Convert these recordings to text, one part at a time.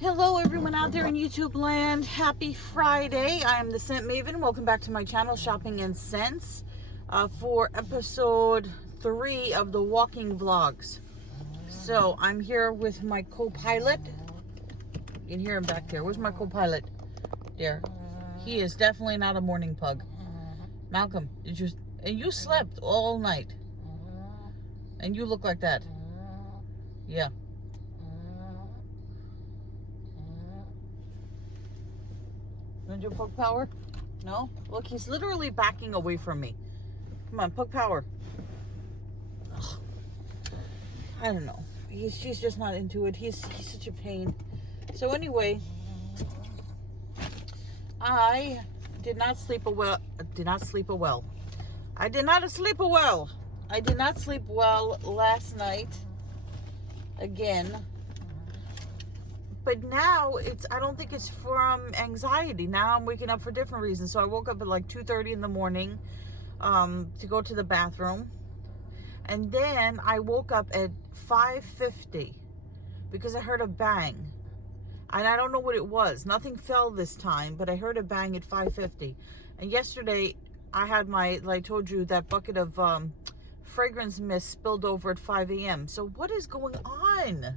Hello everyone out there in YouTube land. Happy Friday. I am the Scent Maven. Welcome back to my channel, Shopping and Scents, for episode 3 of the walking vlogs. So I'm here with my co-pilot. You can hear him back there. Where's my co-pilot? There. He is definitely not a morning pug. Malcolm, and you slept all night. And you look like that. Yeah. Want to do pug power? No? Look, he's literally backing away from me. Come on, pug power. Ugh. I don't know. She's just not into it. He's such a pain. So anyway, I did not sleep well. I did not sleep well last night. Again. But now I don't think it's from anxiety. Now I'm waking up for different reasons. So I woke up at like 2:30 in the morning to go to the bathroom. And then I woke up at 5:50 because I heard a bang. And I don't know what it was. Nothing fell this time, but I heard a bang at 5:50. And yesterday I had like I told you, that bucket of fragrance mist spilled over at 5 a.m. So what is going on?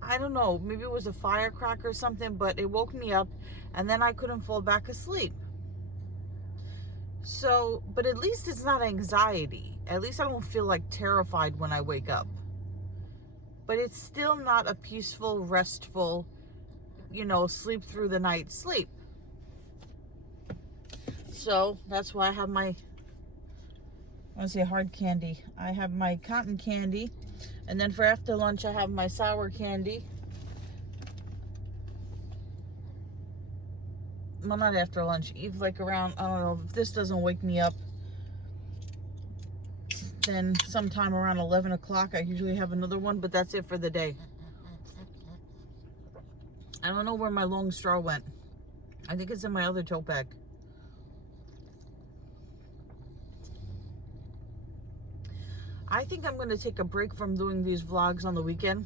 I don't know, maybe it was a firecracker or something, but it woke me up and then I couldn't fall back asleep. So, but at least it's not anxiety. At least I don't feel like terrified when I wake up. But it's still not a peaceful, restful, sleep through the night sleep. So that's why I have I want to say hard candy. I have my cotton candy. And then for after lunch, I have my sour candy. Well, not after lunch. Even like around, I don't know, if this doesn't wake me up, then sometime around 11 o'clock, I usually have another one. But that's it for the day. I don't know where my long straw went. I think it's in my other tote bag. I think I'm going to take a break from doing these vlogs on the weekend.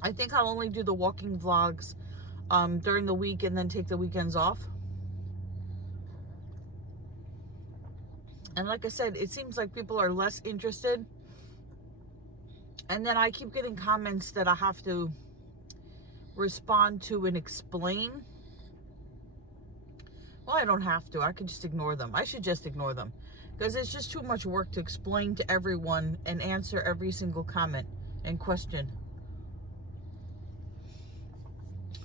I think I'll only do the walking vlogs during the week and then take the weekends off. And like I said, it seems like people are less interested. And then I keep getting comments that I have to respond to and explain. Well, I don't have to. I could just ignore them. I should just ignore them. Because it's just too much work to explain to everyone and answer every single comment and question.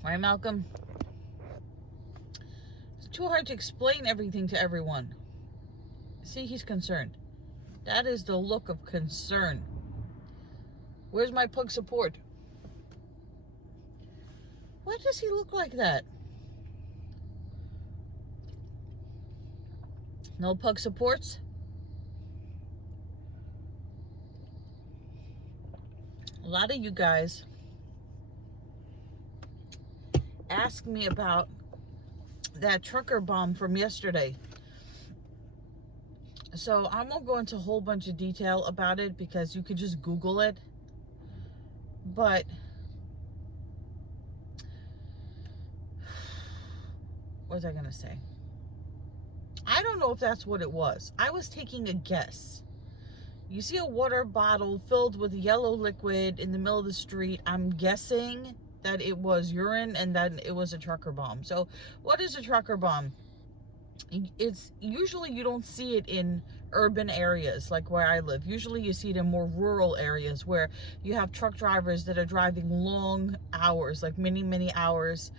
Right, Malcolm? It's too hard to explain everything to everyone. See, he's concerned. That is the look of concern. Where's my pug support? Why does he look like that? No pug supports? A lot of you guys asked me about that trucker bomb from yesterday. So I won't go into a whole bunch of detail about it because you could just Google it. But what was I going to say? I don't know if that's what it was. I was taking a guess. You see a water bottle filled with yellow liquid in the middle of the street. I'm guessing that it was urine and that it was a trucker bomb. So what is a trucker bomb? It's usually, you don't see it in urban areas like where I live. Usually you see it in more rural areas where you have truck drivers that are driving long hours, like many hours.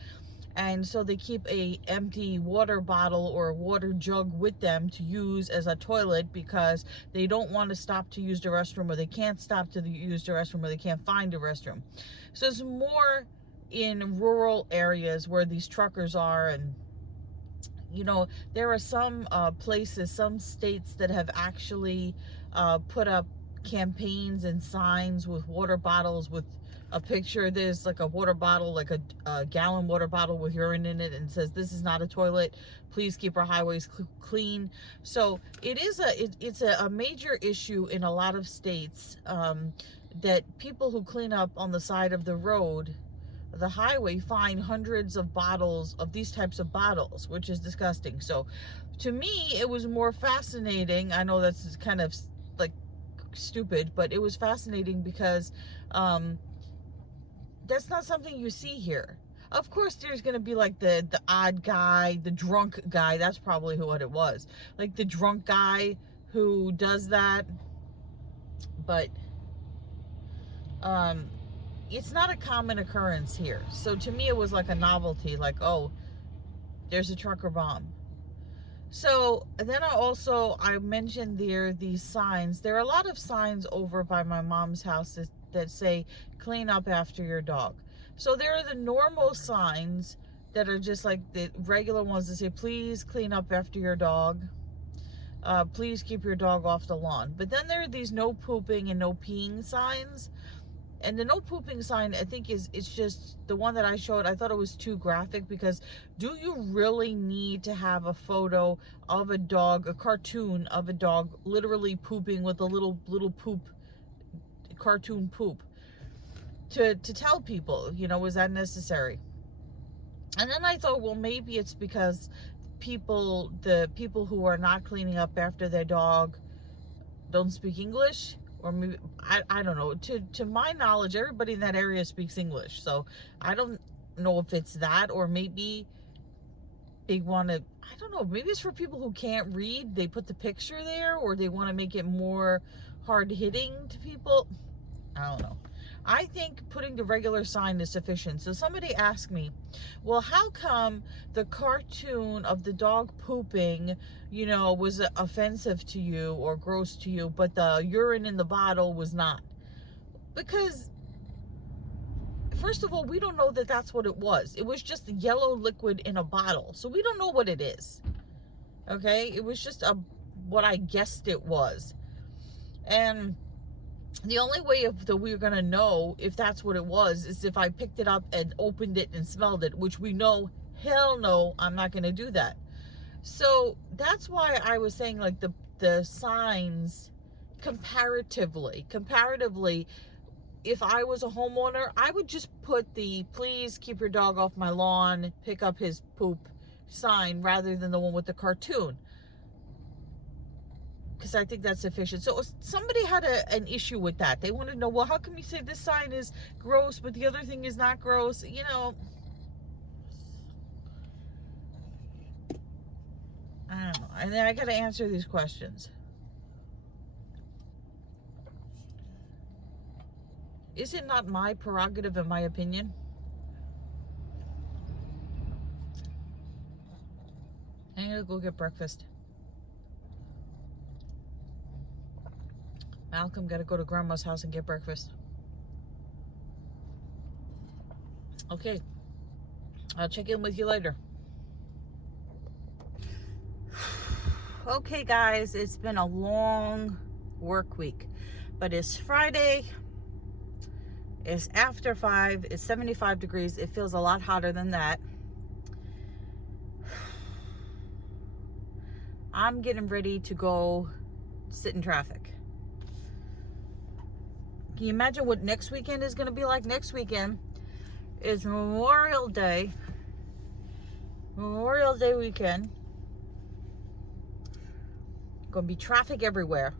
And so they keep a empty water bottle or a water jug with them to use as a toilet because they don't want to stop to use the restroom, or they can't stop to use the restroom, or they can't find a restroom. So it's more in rural areas where these truckers are. And there are some places, some states that have actually put up campaigns and signs with water bottles with a picture. There's like a water bottle, like a gallon water bottle with urine in it, and says, "This is not a toilet. Please keep our highways clean." So it's a major issue in a lot of states, that people who clean up on the side of the road the highway find hundreds of bottles of these types of bottles, which is disgusting. So to me, it was more fascinating. I know that's kind of like stupid, but it was fascinating because that's not something you see here. Of course, there's going to be like the odd guy, the drunk guy. That's probably what it was. Like the drunk guy who does that. But it's not a common occurrence here. So to me, it was like a novelty. Like, oh, there's a trucker bomb. So and then I mentioned there these signs. There are a lot of signs over by my mom's house that say, clean up after your dog. So there are the normal signs that are just like the regular ones that say, please clean up after your dog. Please keep your dog off the lawn. But then there are these no pooping and no peeing signs. And the no pooping sign, I think it's just the one that I showed. I thought it was too graphic, because do you really need to have a photo of a dog, a cartoon of a dog literally pooping with a little poop, cartoon poop, to tell people, you know, is that necessary? And then I thought, well, maybe it's because the people who are not cleaning up after their dog don't speak English, or maybe I don't know. To my knowledge, everybody in that area speaks English, so I don't know if it's that, or maybe they want to, I don't know, maybe it's for people who can't read. They put the picture there, or they want to make it more hard hitting to people. I don't know. I think putting the regular sign is sufficient. So somebody asked me, well, how come the cartoon of the dog pooping, you know, was offensive to you or gross to you, but the urine in the bottle was not? Because, first of all, we don't know that that's what it was. It was just yellow liquid in a bottle. So we don't know what it is. Okay? It was just what I guessed it was. And the only way that we're going to know if that's what it was is if I picked it up and opened it and smelled it, which we know, hell no, I'm not going to do that. So that's why I was saying, like, the signs, comparatively, if I was a homeowner, I would just put the please keep your dog off my lawn, pick up his poop sign, rather than the one with the cartoon. Because I think that's sufficient. So somebody had an issue with that. They wanted to know, well, how come you say this sign is gross, but the other thing is not gross? You know, I don't know. And then I got to answer these questions. Is it not my prerogative and my opinion? I'm going to go get breakfast. Malcolm got to go to grandma's house and get breakfast. Okay. I'll check in with you later. Okay, guys. It's been a long work week. But it's Friday. It's after 5. It's 75 degrees. It feels a lot hotter than that. I'm getting ready to go sit in traffic. Can you imagine what next weekend is going to be like? Next weekend is Memorial Day. Memorial Day weekend. Going to be traffic everywhere.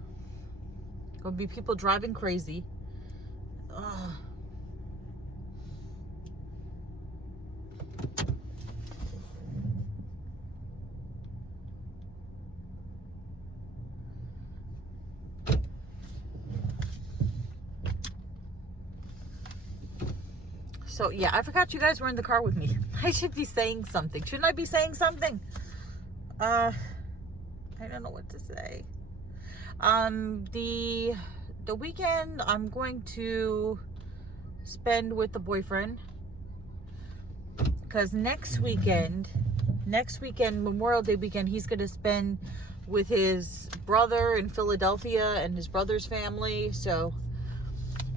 Going to be people driving crazy. Ugh. So, yeah, I forgot you guys were in the car with me. I should be saying something. Shouldn't I be saying something? I don't know what to say. The weekend I'm going to spend with the boyfriend. Because next weekend, Memorial Day weekend, he's going to spend with his brother in Philadelphia and his brother's family. So...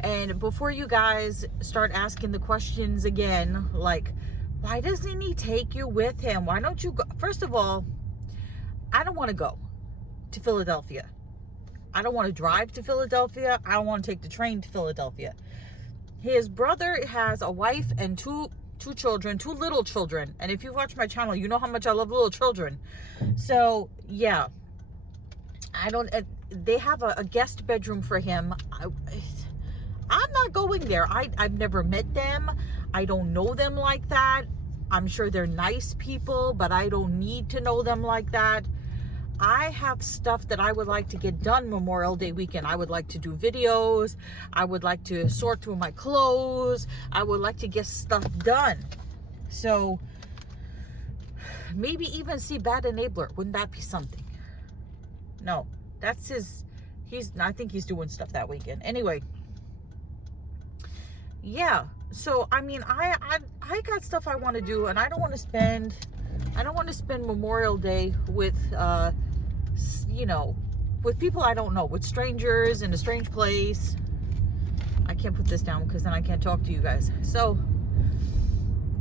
And before you guys start asking the questions again, like, why doesn't he take you with him? Why don't you go? First of all, I don't want to go to Philadelphia. I don't want to drive to Philadelphia. I don't want to take the train to Philadelphia. His brother has a wife and two children, two little children. And if you watch my channel, you know how much I love little children. So yeah, I don't, they have a guest bedroom for him. I'm not going there. I've never met them. I don't know them like that. I'm sure they're nice people, but I don't need to know them like that. I have stuff that I would like to get done Memorial Day weekend. I would like to do videos. I would like to sort through my clothes. I would like to get stuff done. So maybe even see Bad Enabler. Wouldn't that be something? No, that's his, I think he's doing stuff that weekend. Anyway, yeah. So, I mean, I got stuff I want to do, and I don't want to spend Memorial Day with, you know, with people I don't know, with strangers in a strange place. I can't put this down because then I can't talk to you guys. So,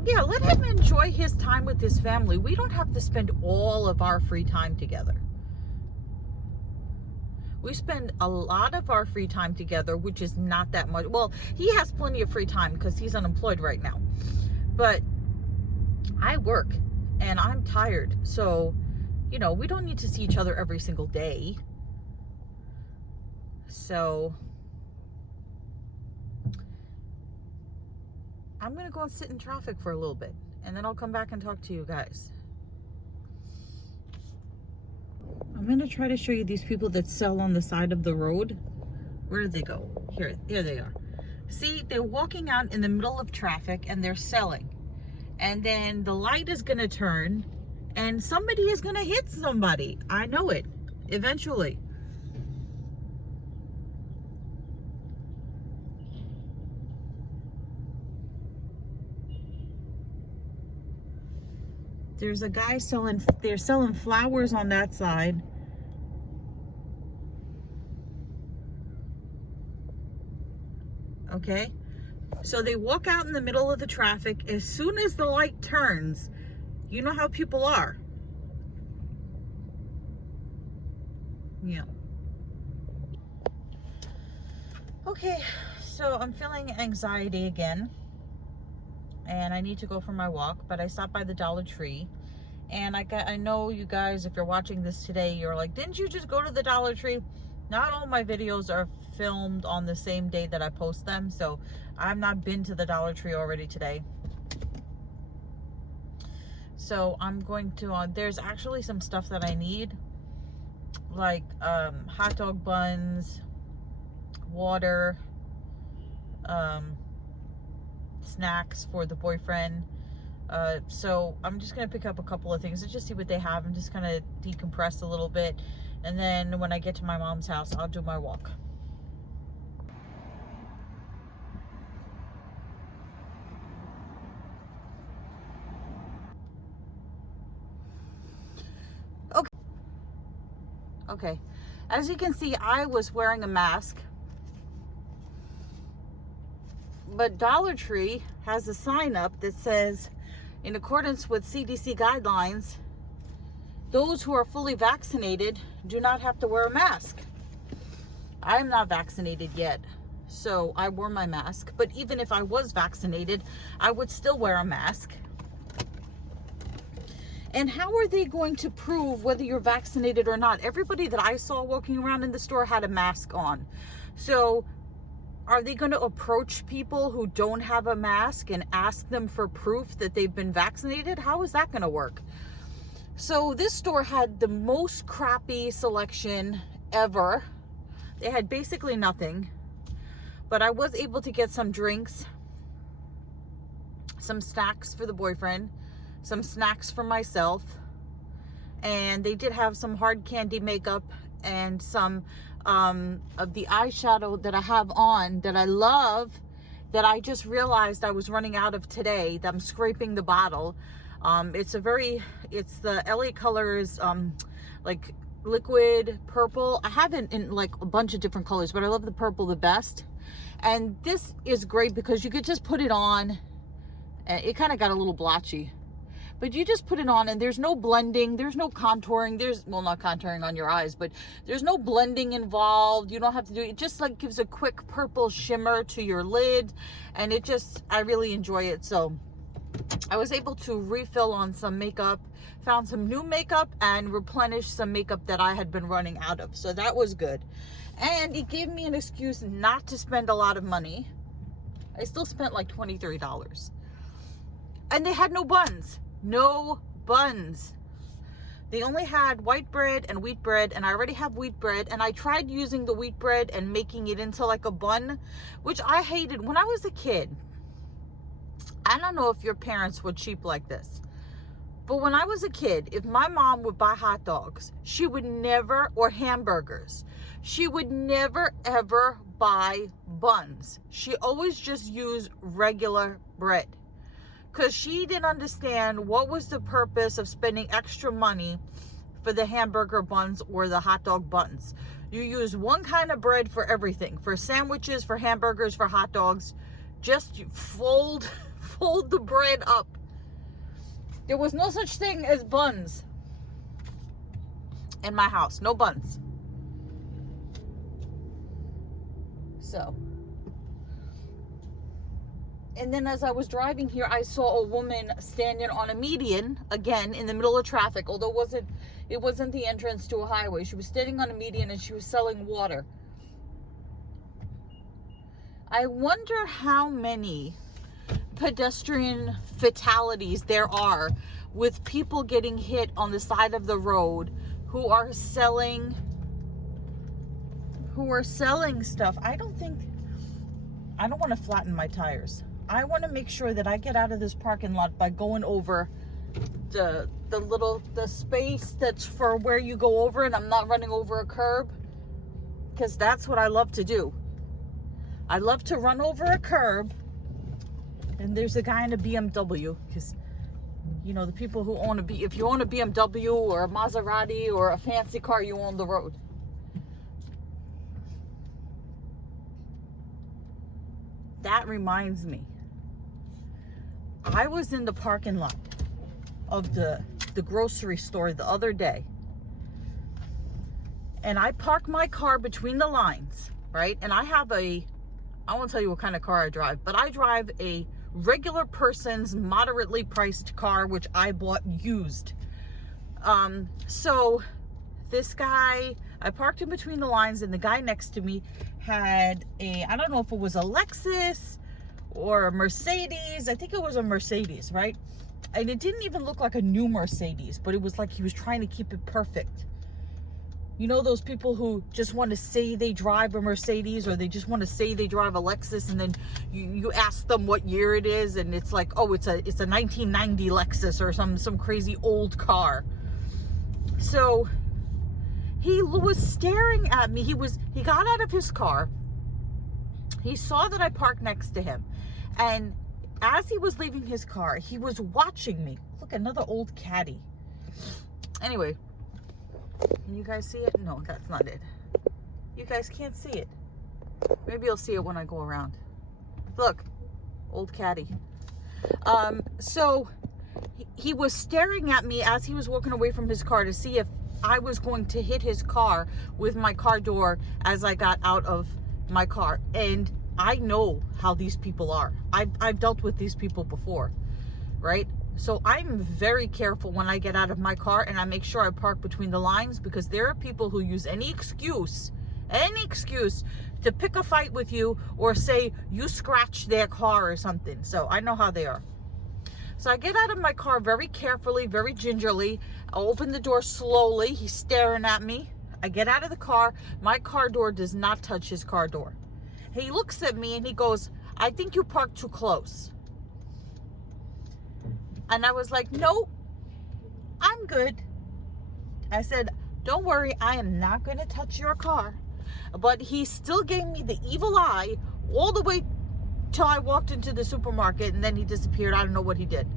yeah, let him enjoy his time with his family. We don't have to spend all of our free time together. We spend a lot of our free time together, which is not that much. Well, he has plenty of free time because he's unemployed right now. But I work and I'm tired. So, you know, we don't need to see each other every single day. So I'm going to go and sit in traffic for a little bit, and then I'll come back and talk to you guys. I'm going to try to show you these people that sell on the side of the road. Where did they go? Here they are. See, they're walking out in the middle of traffic and they're selling. And then the light is going to turn and somebody is going to hit somebody. I know it. Eventually. There's a guy they're selling flowers on that side. Okay, so they walk out in the middle of the traffic. As soon as the light turns, you know how people are. Yeah. Okay, so I'm feeling anxiety again, and I need to go for my walk, but I stopped by the Dollar Tree, and I know you guys, if you're watching this today, you're like, didn't you just go to the Dollar Tree? Not all my videos are filmed on the same day that I post them, so I've not been to the Dollar Tree already today. So I'm going to, there's actually some stuff that I need, like hot dog buns, water, snacks for the boyfriend. So I'm just gonna pick up a couple of things and just see what they have. I'm just gonna decompress a little bit, and then when I get to my mom's house, I'll do my walk. Okay, as you can see, I was wearing a mask, but Dollar Tree has a sign up that says, in accordance with CDC guidelines, those who are fully vaccinated do not have to wear a mask. I am not vaccinated yet, so I wore my mask, but even if I was vaccinated, I would still wear a mask. And how are they going to prove whether you're vaccinated or not? Everybody that I saw walking around in the store had a mask on. So are they going to approach people who don't have a mask and ask them for proof that they've been vaccinated? How is that going to work? So this store had the most crappy selection ever. They had basically nothing, but I was able to get some drinks, some snacks for the boyfriend, some snacks for myself, and they did have some hard candy makeup and some of the eyeshadow that I have on that I love, that I just realized I was running out of today, that I'm scraping the bottle. It's the LA Colors like liquid purple. I have it in like a bunch of different colors, but I love the purple the best. And this is great because you could just put it on. It kind of got a little blotchy, But you just put it on, and there's no blending, there's no contouring, well, not contouring on your eyes, but there's no blending involved. You don't have to do it. It just like gives a quick purple shimmer to your lid, and I really enjoy it. So I was able to refill on some makeup, found some new makeup, and replenish some makeup that I had been running out of. So that was good. And it gave me an excuse not to spend a lot of money. I still spent like $23. And they had no buns. No buns. They only had white bread and wheat bread, and I already have wheat bread, and I tried using the wheat bread and making it into like a bun, which I hated when I was a kid. I don't know if your parents were cheap like this, but when I was a kid, if my mom would buy hot dogs, she would never, or hamburgers, she would never ever buy buns. She always just used regular bread, because she didn't understand what was the purpose of spending extra money for the hamburger buns or the hot dog buns. You use one kind of bread for everything, for sandwiches, for hamburgers, for hot dogs. Just fold the bread up. There was no such thing as buns in my house. No buns. So, and then as I was driving here, I saw a woman standing on a median, again in the middle of traffic, although it wasn't the entrance to a highway. She was standing on a median and she was selling water. I wonder how many pedestrian fatalities there are with people getting hit on the side of the road who are selling stuff. I don't want to flatten my tires. I want to make sure that I get out of this parking lot by going over the space that's for where you go over, and I'm not running over a curb, because that's what I love to do. I love to run over a curb. And there's a guy in a BMW, because you know the people who own if you own a BMW or a Maserati or a fancy car, you own the road. That reminds me, I was in the parking lot of the grocery store the other day, and I parked my car between the lines, right? And I won't tell you what kind of car I drive, but I drive a regular person's moderately priced car, which I bought used. So this guy, I parked in between the lines, and the guy next to me had I don't know if it was a Lexus or a Mercedes. I think it was a Mercedes, right? And it didn't even look like a new Mercedes, but it was like he was trying to keep it perfect. You know those people who just want to say they drive a Mercedes, or they just want to say they drive a Lexus, and then you ask them what year it is, and it's like, oh, it's a 1990 Lexus or some crazy old car. So he was staring at me. He got out of his car. He saw that I parked next to him, and as he was leaving his car, he was watching me. Look, another old caddy. Anyway. Can you guys see it? No, that's not it. You guys can't see it. Maybe you'll see it when I go around. Look, old caddy. So he was staring at me as he was walking away from his car to see if I was going to hit his car with my car door as I got out of my car. And I know how these people are. I've dealt with these people before, right? So I'm very careful when I get out of my car, and I make sure I park between the lines, because there are people who use any excuse to pick a fight with you or say you scratched their car or something. So I know how they are. So I get out of my car very carefully, very gingerly. I open the door slowly. He's staring at me. I get out of the car. My car door does not touch his car door. He looks at me and he goes, "I think you parked too close." And I was like, "No, I'm good." I said, "Don't worry, I am not going to touch your car." But he still gave me the evil eye all the way till I walked into the supermarket, and then he disappeared. I don't know what he did.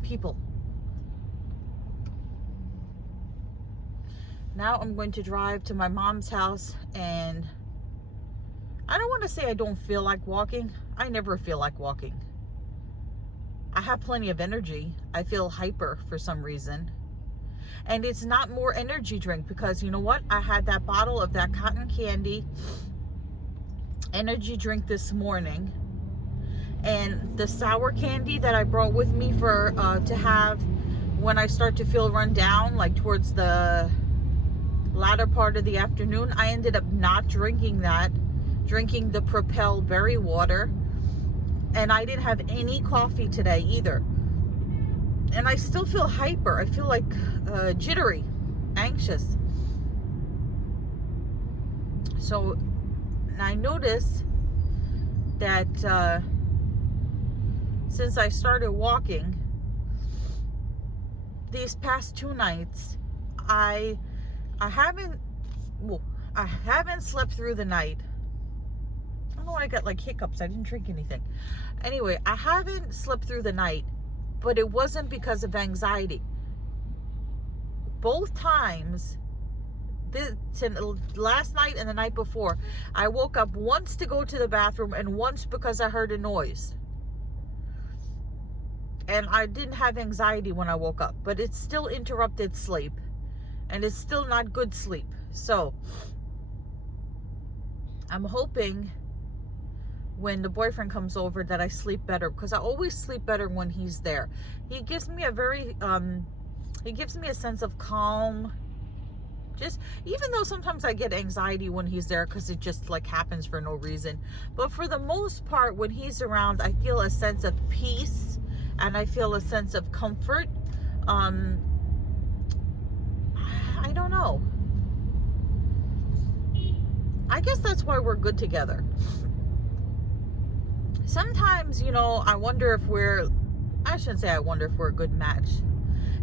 People. Now I'm going to drive to my mom's house, and I don't want to say I don't feel like walking. I never feel like walking. I have plenty of energy. I feel hyper for some reason. And it's not more energy drink, because you know what? I had that bottle of that cotton candy energy drink this morning, and the sour candy that I brought with me for to have when I start to feel run down, like towards the latter part of the afternoon. I ended up not drinking that, drinking the Propel berry water, and I didn't have any coffee today either. And I still feel hyper. I feel like jittery, anxious. So I noticed that since I started walking these past 2 nights, I haven't slept through the night. I don't know why I got like hiccups. I didn't drink anything. Anyway, I haven't slept through the night, but it wasn't because of anxiety. Both times, last night and the night before, I woke up once to go to the bathroom and once because I heard a noise. And I didn't have anxiety when I woke up, but it still interrupted sleep. And it's still not good sleep. So I'm hoping when the boyfriend comes over that I sleep better, because I always sleep better when he's there. He gives me a very he gives me a sense of calm. Just, even though sometimes I get anxiety when he's there because it just like happens for no reason, but for the most part when he's around, I feel a sense of peace and I feel a sense of comfort. I don't know. I guess that's why we're good together. Sometimes, you know, I shouldn't say I wonder if we're a good match,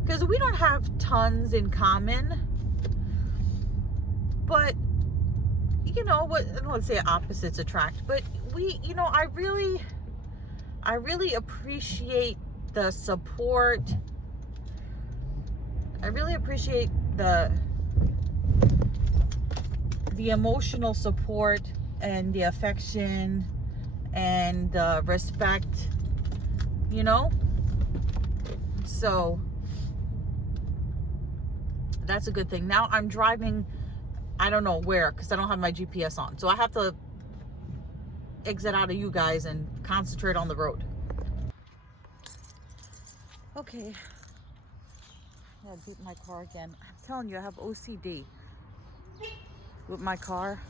because we don't have tons in common, but you know what, let's say opposites attract, but we, you know, I really appreciate the support. I really appreciate the emotional support and the affection and the respect, you know? So that's a good thing. Now I'm driving, I don't know where, because I don't have my GPS on. So I have to exit out of you guys and concentrate on the road. Okay. I beat my car again. I'm telling you, I have OCD with my car.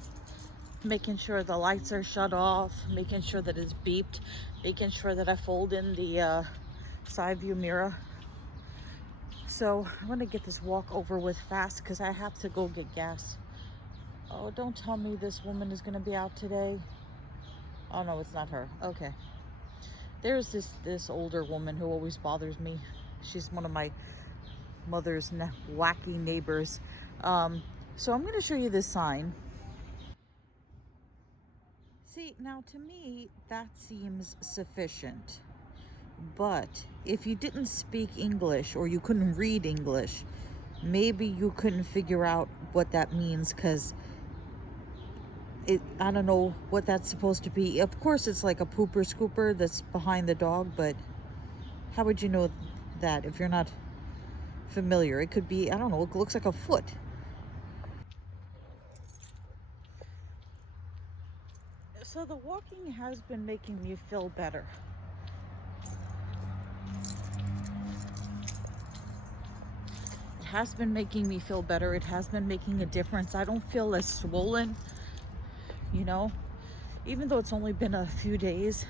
Making sure the lights are shut off, making sure that it's beeped, making sure that I fold in the side view mirror. So I'm gonna get this walk over with fast because I have to go get gas. Oh, don't tell me this woman is gonna be out today. Oh no, it's not her. Okay. There's this older woman who always bothers me. She's one of my mother's wacky neighbors. So I'm gonna show you this sign. See, now to me, that seems sufficient. But if you didn't speak English or you couldn't read English, maybe you couldn't figure out what that means, because I don't know what that's supposed to be. Of course, it's like a pooper scooper that's behind the dog, but how would you know that if you're not familiar? It could be, I don't know, it looks like a foot. So the walking has been making me feel better. It has been making me feel better. It has been making a difference. I don't feel as swollen, you know, even though it's only been a few days.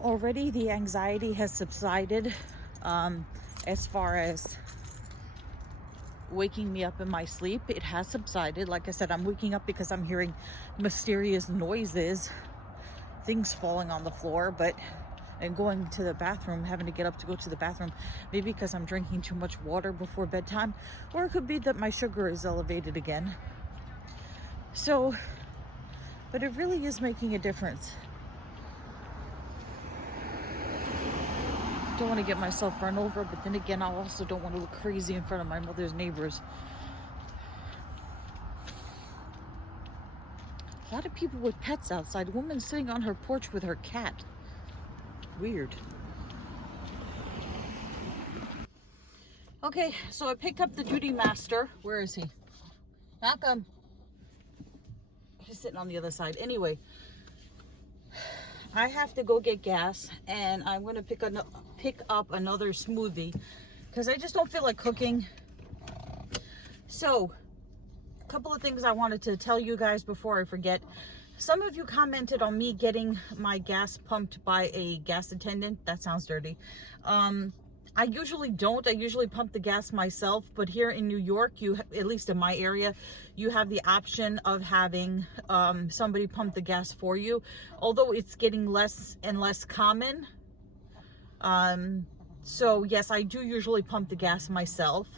Already the anxiety has subsided as far as waking me up in my sleep. It has subsided. Like I said, I'm waking up because I'm hearing mysterious noises, things falling on the floor, and going to the bathroom, having to get up to go to the bathroom, maybe because I'm drinking too much water before bedtime, or it could be that my sugar is elevated again. So, but it really is making a difference. Don't want to get myself run over, but then again, I also don't want to look crazy in front of my mother's neighbors. A lot of people with pets outside. A woman sitting on her porch with her cat. Weird. Okay, so I picked up the Duty Master. Where is he? Malcolm. He's sitting on the other side. Anyway, I have to go get gas, and I'm going to pick up another smoothie because I just don't feel like cooking. So, a couple of things I wanted to tell you guys before I forget. Some of you commented on me getting my gas pumped by a gas attendant. That sounds dirty. I usually don't. I usually pump the gas myself, but here in New York, at least in my area, you have the option of having somebody pump the gas for you, although it's getting less and less common. So yes, I do usually pump the gas myself.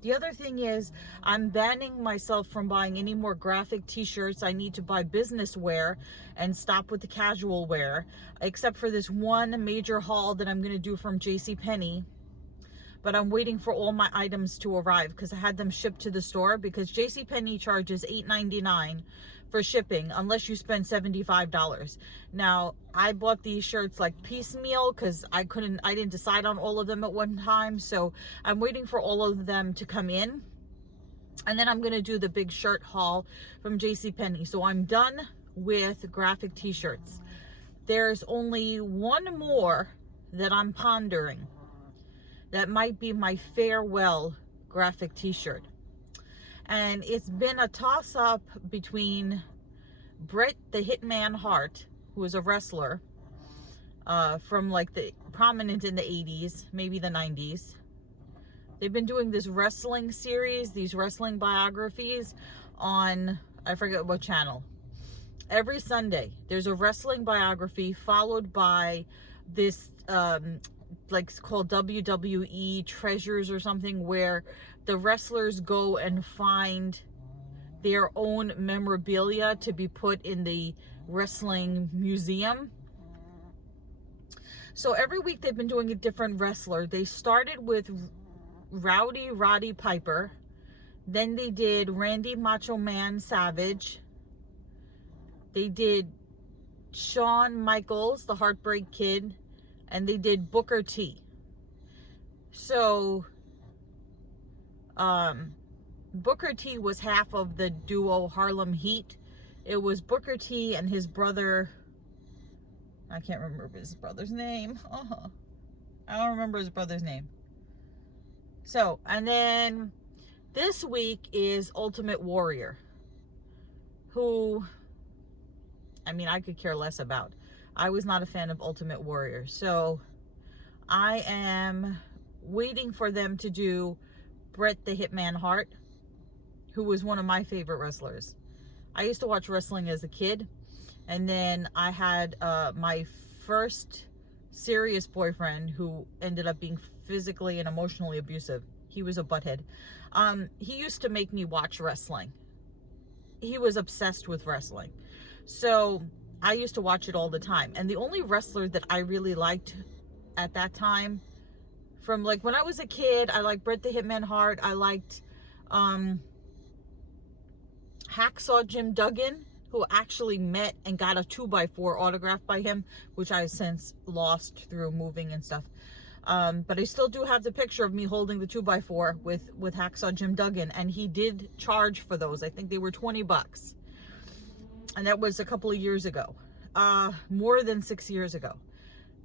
The other thing is, I'm banning myself from buying any more graphic t-shirts. I need to buy business wear and stop with the casual wear, except for this one major haul that I'm going to do from JCPenney. But I'm waiting for all my items to arrive because I had them shipped to the store, because JCPenney charges $8.99 for shipping unless you spend $75. Now, I bought these shirts like piecemeal because I didn't decide on all of them at one time. So I'm waiting for all of them to come in. And then I'm going to do the big shirt haul from JCPenney. So I'm done with graphic t-shirts. There's only one more that I'm pondering. That might be my farewell graphic t-shirt. And it's been a toss-up between Bret the Hitman Hart, who is a wrestler from like the prominent in the 80s, maybe the 90s. They've been doing this wrestling series, these wrestling biographies on, I forget what channel. Every Sunday, there's a wrestling biography followed by this like it's called WWE Treasures or something, where the wrestlers go and find their own memorabilia to be put in the wrestling museum. So every week they've been doing a different wrestler. They started with Roddy Piper. Then they did Randy Macho Man Savage. They did Shawn Michaels, the Heartbreak Kid. And they did Booker T. So, Booker T was half of the duo Harlem Heat. It was Booker T and his brother. I can't remember his brother's name. I don't remember his brother's name. So, and then this week is Ultimate Warrior, who, I mean, I could care less about. I was not a fan of Ultimate Warrior. So I am waiting for them to do Bret the Hitman Hart, who was one of my favorite wrestlers. I used to watch wrestling as a kid. And then I had my first serious boyfriend who ended up being physically and emotionally abusive. He was a butthead. He used to make me watch wrestling. He was obsessed with wrestling. So I used to watch it all the time. And the only wrestler that I really liked at that time, from like when I was a kid, I liked Bret the Hitman Hart. I liked Hacksaw Jim Duggan, who actually met and got a 2x4 autographed by him, which I since lost through moving and stuff. But I still do have the picture of me holding the 2x4 with Hacksaw Jim Duggan, and he did charge for those. I think they were $20. And that was a couple of years ago, more than 6 years ago.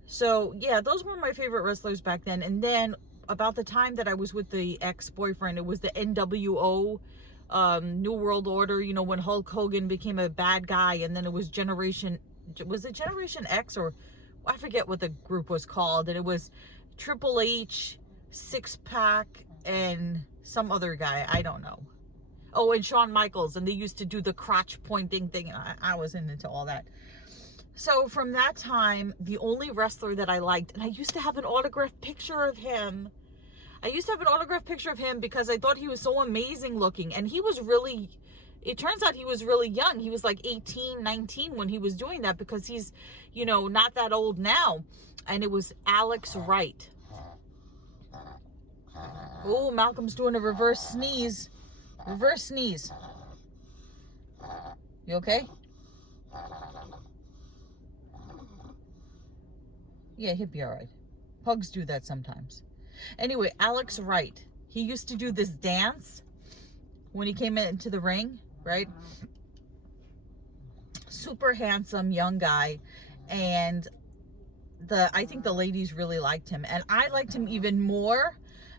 So yeah, those were my favorite wrestlers back then. And then about the time that I was with the ex-boyfriend, it was the NWO, New World Order, you know, when Hulk Hogan became a bad guy. And then it was Generation X, or I forget what the group was called. And it was Triple H, Six Pack, and some other guy, I don't know. Oh, and Shawn Michaels, and they used to do the crotch pointing thing, and I wasn't into all that. So from that time, the only wrestler that I liked, and I used to have an autographed picture of him. Because I thought he was so amazing looking, and he was really, it turns out he was really young. He was like 18, 19 when he was doing that, because he's, you know, not that old now. And it was Alex Wright. Oh, Malcolm's doing a reverse sneeze. Reverse sneeze. You okay? Yeah, he'd be all right. Pugs do that sometimes. Anyway, Alex Wright, he used to do this dance when he came into the ring, right? Super handsome young guy, and I think the ladies really liked him, and I liked him even more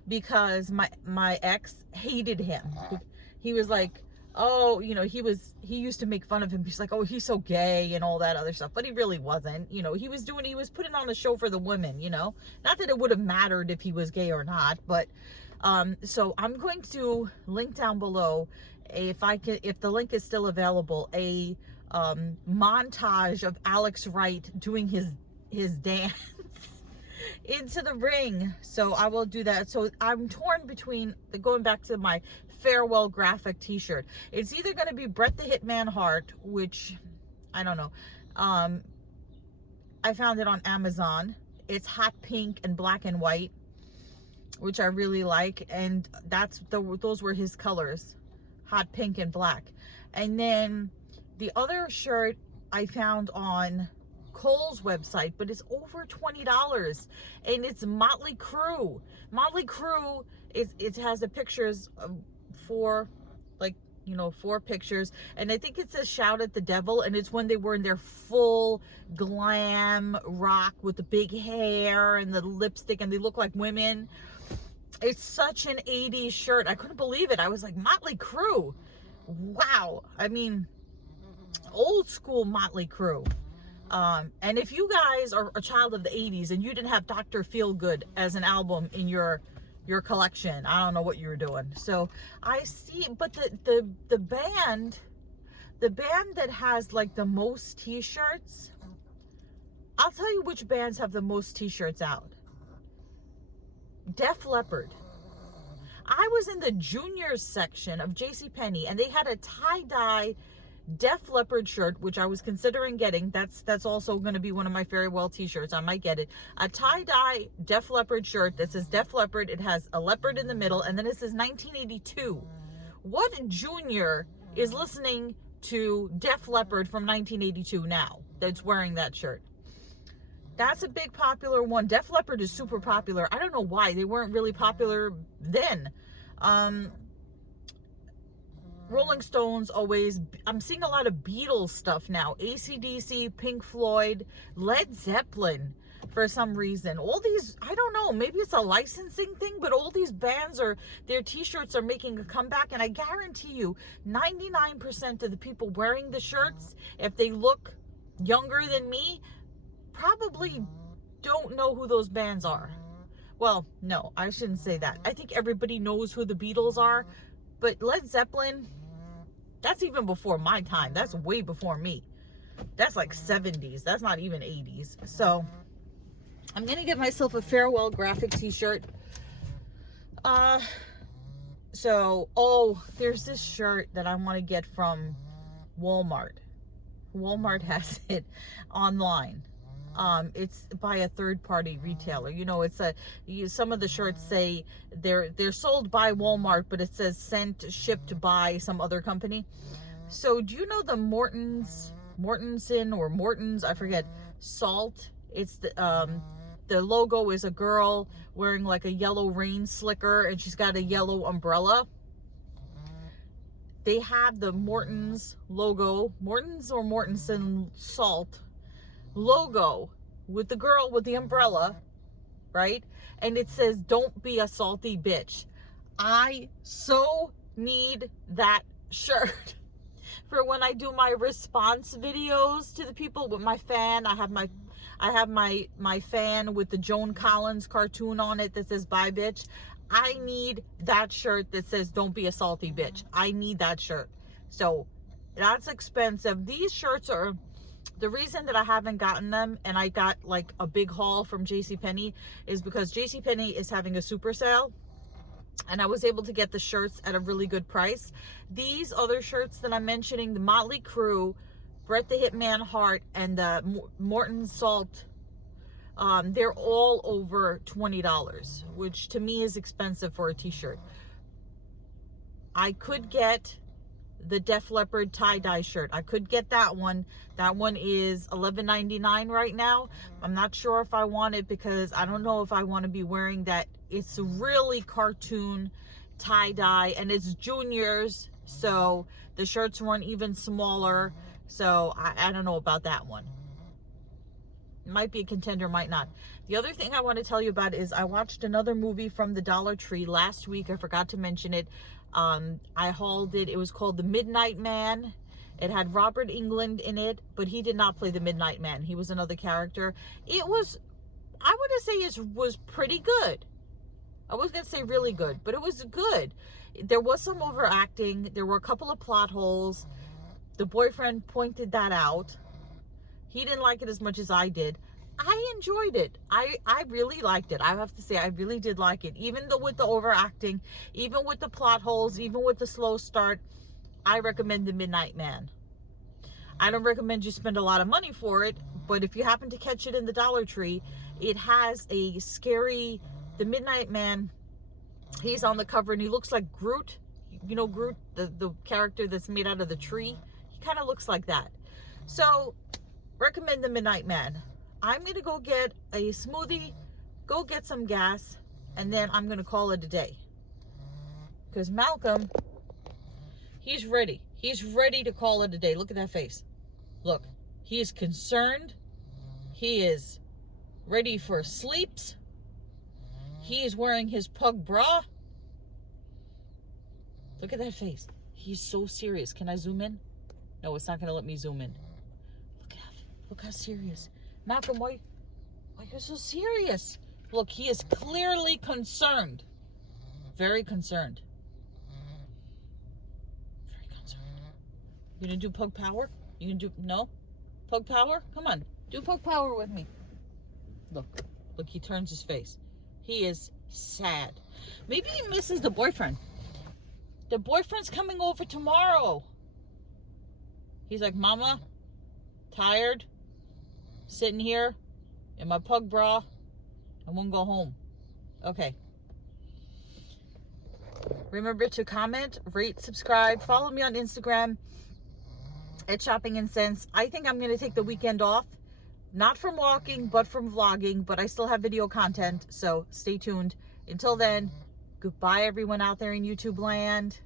because my ex hated him. He was like, oh, you know, he used to make fun of him. He's like, oh, he's so gay and all that other stuff, but he really wasn't. You know, he was putting on a show for the women, you know, not that it would have mattered if he was gay or not, but so I'm going to link down below, if the link is still available, a montage of Alex Wright doing his dance into the ring. So I will do that. So I'm torn between going back to my farewell graphic t-shirt. It's either going to be Bret the Hitman Hart, which I don't know. I found it on Amazon. It's hot pink and black and white, which I really like, and those were his colors, hot pink and black. And then the other shirt I found on Kohl's website, but it's over $20, and it's Motley Crue. Motley Crue it has the pictures of four pictures, and I think it says "Shout at the Devil," and it's when they were in their full glam rock with the big hair and the lipstick, and they look like women. It's such an 80s shirt. I couldn't believe it. I was like, Motley Crue. Wow. I mean, old school Motley Crue. And if you guys are a child of the 80s and you didn't have Dr. Feelgood as an album in your collection, I don't know what you were doing. So I see, but the band that has like the most t-shirts, I'll tell you which bands have the most t-shirts out. Def Leppard. I was in the juniors section of JCPenney, and they had a tie-dye Def Leppard shirt, which I was considering getting. That's also going to be one of my farewell t-shirts. I might get it. A tie-dye Def Leppard shirt that says Def Leppard. It has a leopard in the middle, and then it says 1982. What junior is listening to Def Leppard from 1982 now that's wearing that shirt? That's a big popular one. Def Leppard is super popular. I don't know why. They weren't really popular then. Rolling Stones always. I'm seeing a lot of Beatles stuff now. AC/DC, Pink Floyd, Led Zeppelin for some reason. All these, I don't know, maybe it's a licensing thing, but all these bands their t-shirts are making a comeback, and I guarantee you 99% of the people wearing the shirts, if they look younger than me, probably don't know who those bands are. Well, no, I shouldn't say that. I think everybody knows who the Beatles are, but Led Zeppelin, that's even before my time. That's way before me. That's like 70s. That's not even 80s. So I'm going to get myself a farewell graphic t-shirt. There's this shirt that I want to get from Walmart. Walmart has it online. It's by a third-party retailer. You know, some of the shirts say they're sold by Walmart, but it says shipped by some other company. So do you know the Morton's, I forget, Salt? It's the logo is a girl wearing like a yellow rain slicker, and she's got a yellow umbrella. They have the Morton's logo, Morton's or Mortenson Salt logo with the girl with the umbrella, right? And it says, "Don't be a salty bitch." I so need that shirt for when I do my response videos to the people with my fan. I have my fan with the Joan Collins cartoon on it that says "Bye bitch." I need that shirt that says "Don't be a salty bitch." I need that shirt. So that's expensive. These shirts are, the reason that I haven't gotten them, and I got like a big haul from JCPenney, is because JCPenney is having a super sale, and I was able to get the shirts at a really good price. These other shirts that I'm mentioning, the Motley Crue, Bret the Hitman Hart, and the Morton Salt, they're all over $20, which to me is expensive for a t-shirt. I could get the Def Leppard tie-dye shirt. I could get that one. That one is $11.99 right now. I'm not sure if I want it because I don't know if I want to be wearing that. It's really cartoon tie-dye, and it's juniors, so the shirts run even smaller. So I don't know about that one. Might be a contender, might not. The other thing I want to tell you about is I watched another movie from the Dollar Tree last week. I forgot to mention it. I hauled it. It was called The Midnight Man. It had Robert Englund in it, but he did not play the Midnight Man. He was another character. It was, I would say it was pretty good. I was going to say really good, but it was good. There was some overacting. There were a couple of plot holes. The boyfriend pointed that out. He didn't like it as much as I did. I enjoyed it. I really liked it. I have to say, I really did like it. Even though with the overacting, even with the plot holes, even with the slow start, I recommend The Midnight Man. I don't recommend you spend a lot of money for it, but if you happen to catch it in the Dollar Tree, it has a scary, The Midnight Man, he's on the cover and he looks like Groot. You know Groot, the character that's made out of the tree? He kind of looks like that. So, recommend The Midnight Man. I'm going to go get a smoothie, go get some gas, and then I'm going to call it a day. Because Malcolm, he's ready. He's ready to call it a day. Look at that face. Look, he is concerned. He is ready for sleeps. He is wearing his pug bra. Look at that face. He's so serious. Can I zoom in? No, it's not going to let me zoom in. Look how serious. Malcolm, why you're so serious? Look, he is clearly concerned. Very concerned. Very concerned. You gonna do pug power? You gonna do, no? Pug power? Come on, do pug power with me. Look, he turns his face. He is sad. Maybe he misses the boyfriend. The boyfriend's coming over tomorrow. He's like, Mama, tired, sitting here in my pug bra. I won't go home. Okay. Remember to comment, rate, subscribe, follow me on Instagram at Shopping and Sense. I think I'm going to take the weekend off. Not from walking, but from vlogging. But I still have video content, so stay tuned. Until then, goodbye everyone out there in YouTube land.